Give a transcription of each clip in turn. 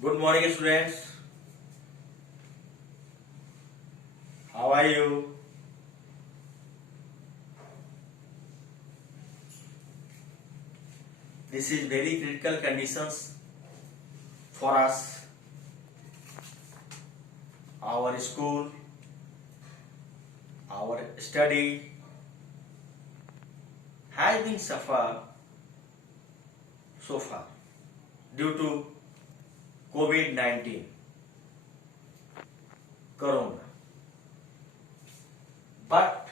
Good morning, students. How are you? This is very critical conditions for us. Our school, our study has been suffered so far due to COVID-19, Corona. But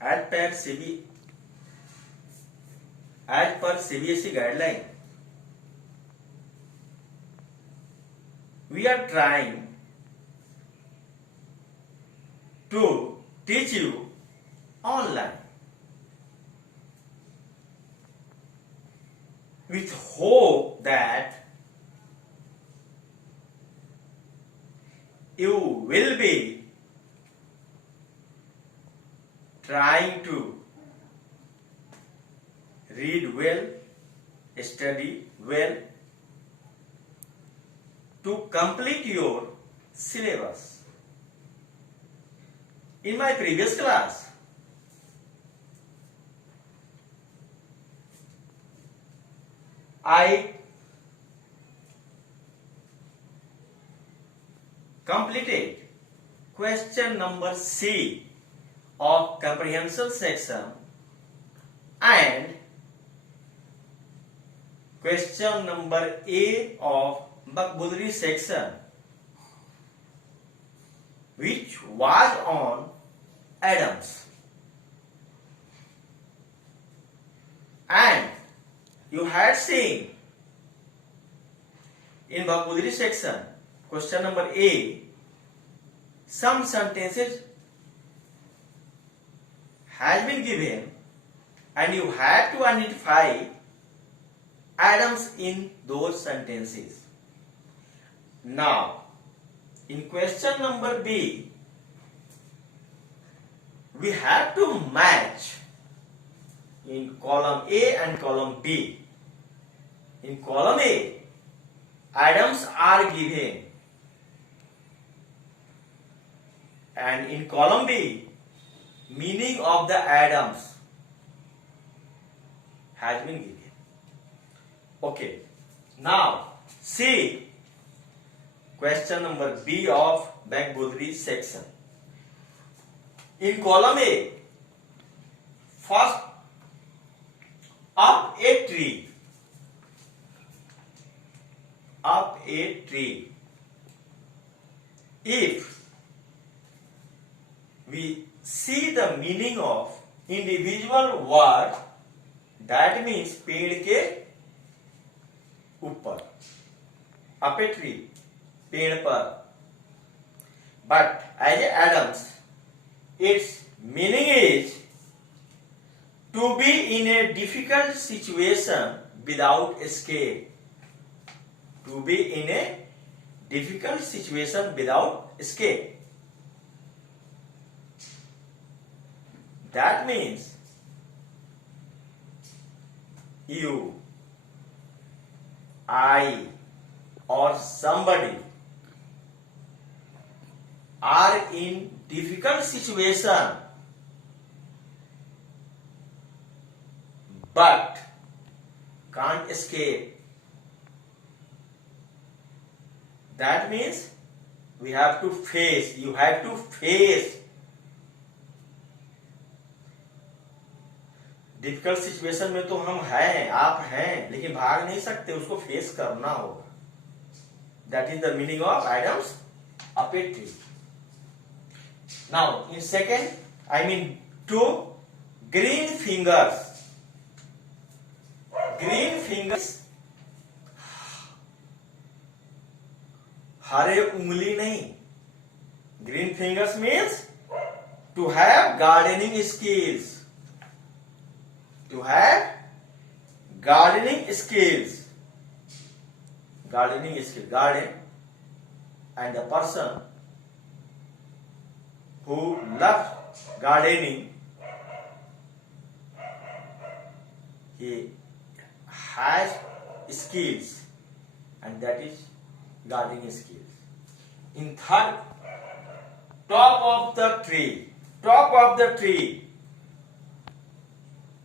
as per CBSE guideline, we are trying to teach you online with hope that you will be trying to read well, study well to complete your syllabus. In my previous class, I completed question number C of comprehension section and question number A of vocabulary section, which was on Adams. And you had seen in vocabulary section, question number A, some sentences has been given and you had to identify Adams in those sentences. Now, in question number B, we have to match in column A and column B. In column A, Adams are given, and in column B, meaning of the Adams has been given. Okay, now see question number B of vocabulary section. In column A, first, up a tree. Up a tree. If we see the meaning of individual word, that means पेड़ के ऊपर, up a tree, पेड़ पर. But as Adams, its meaning is to be in a difficult situation without escape. To be in a difficult situation without escape. That means you, I, or somebody are in difficult situation but can't escape. That means we have to face, you have to face difficult situation में. तो हम हैं, आप हैं, लेकिन भाग नहीं सकते, उसको फेस करना होगा. That is the meaning of Adam's up a tree. Now in second, I mean to, green fingers. Green fingers, हरे उंगली नहीं. Green fingers means to have gardening skills. To have gardening skills. Gardening skill, garden, and the person who loves gardening, he has skills, and that is gardening skills. In third, top of the tree, top of the tree,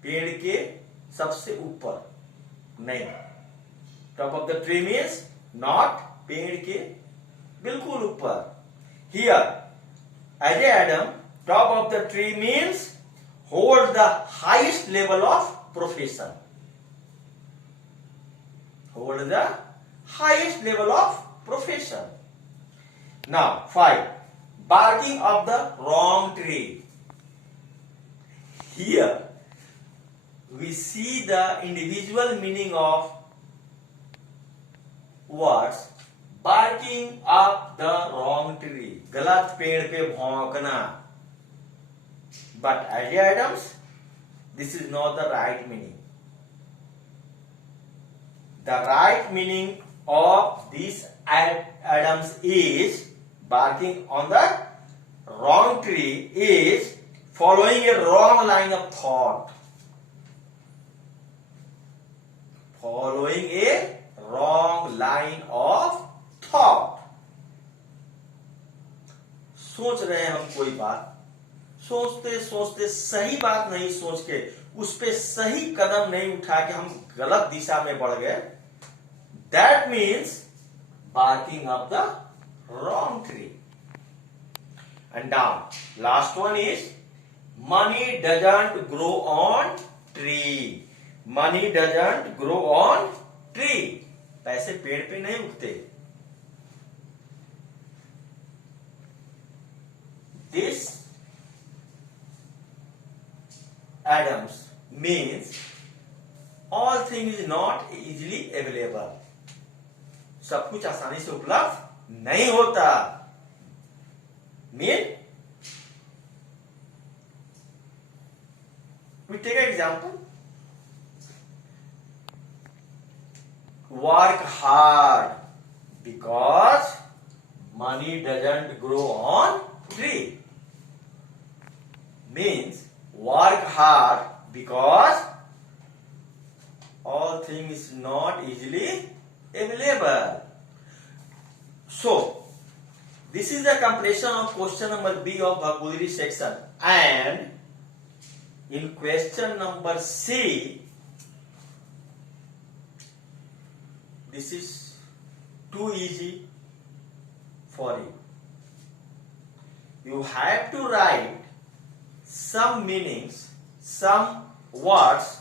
पेड़ के सबसे ऊपर, नहीं, top of the tree means not पेड़ के बिल्कुल ऊपर. Here, Ajay Adam, top of the tree means hold the highest level of profession. Hold the highest level of profession. Now, 5. Barking of the wrong tree. Here, we see the individual meaning of words. Barking up the wrong tree. गलत पेड़ पे भौंकना. But Ajay Adams, this is not the right meaning. The right meaning of this Adams is barking on the wrong tree is following a wrong line of thought. Following a wrong line of thought. सोच रहे हैं हम कोई बात, सोचते सोचते सही बात नहीं सोच के उस पे सही कदम नहीं उठा के हम गलत दिशा में बढ़ गए. That means barking up the wrong tree. And now, last one is money doesn't grow on tree. Money doesn't grow on tree. पैसे पेड़ पे नहीं उगते. This Adams means all things is not easily available. सब कुछ आसानी से उपलब्ध नहीं होता. Mean, we take an example. Work hard because money doesn't grow on tree. Means work hard because all things not easily available. So, this is the completion of question number B of vocabulary section, and in question number C, this is too easy for you. You have to write some meanings, some words,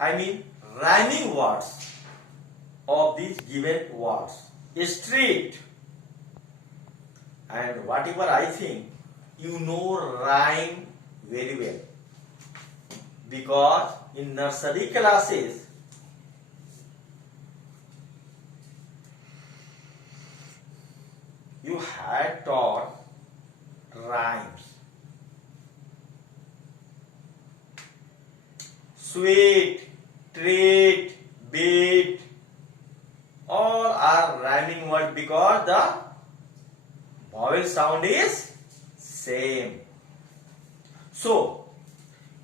I mean rhyming words of these given words. Street, and whatever I think you know rhyme very well, because in nursery classes you had taught rhymes. Sweet, treat, beat, all are rhyming words because the vowel sound is same. So,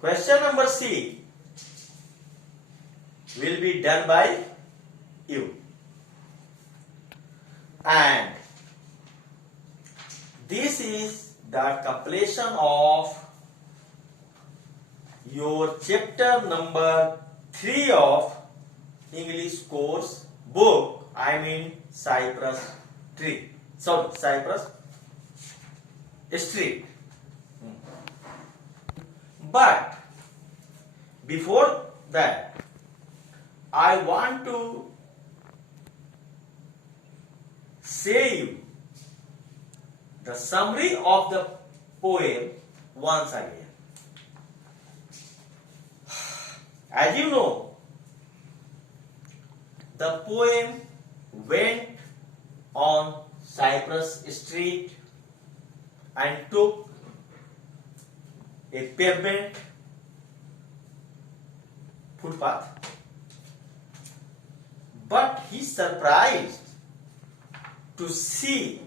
question number C will be done by you. And this is the completion of your chapter number 3 of English course book, I mean Cypress Tree. Sorry, Cypress Street. But before that, I want to say you the summary of the poem once again. As you know, the poem went on Cypress Street and took a pavement footpath, but he surprised to see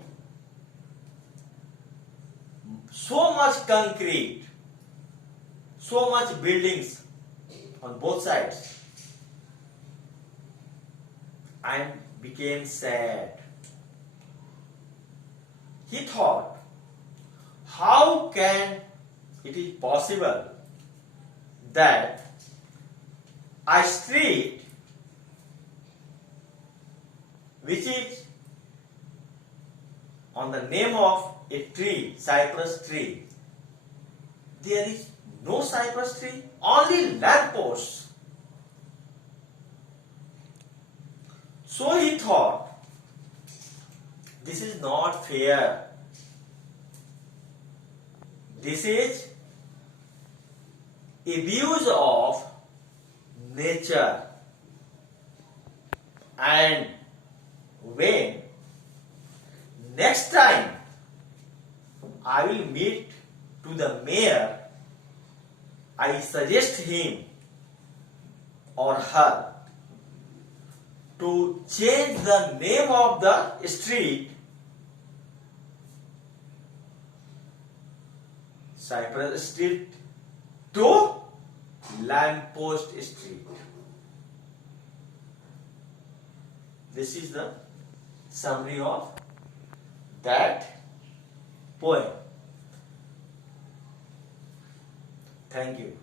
so much concrete, so much buildings on both sides and became sad. He thought, how can it is possible that a street which is on the name of a tree, cypress tree, there is no cypress tree, only lampposts. So he thought, this is not fair. This is abuse of nature. And when next time I will meet to the mayor, I suggest him or her to change the name of the street Cypress Street to Lamppost Street. This is the summary of that poem. Thank you.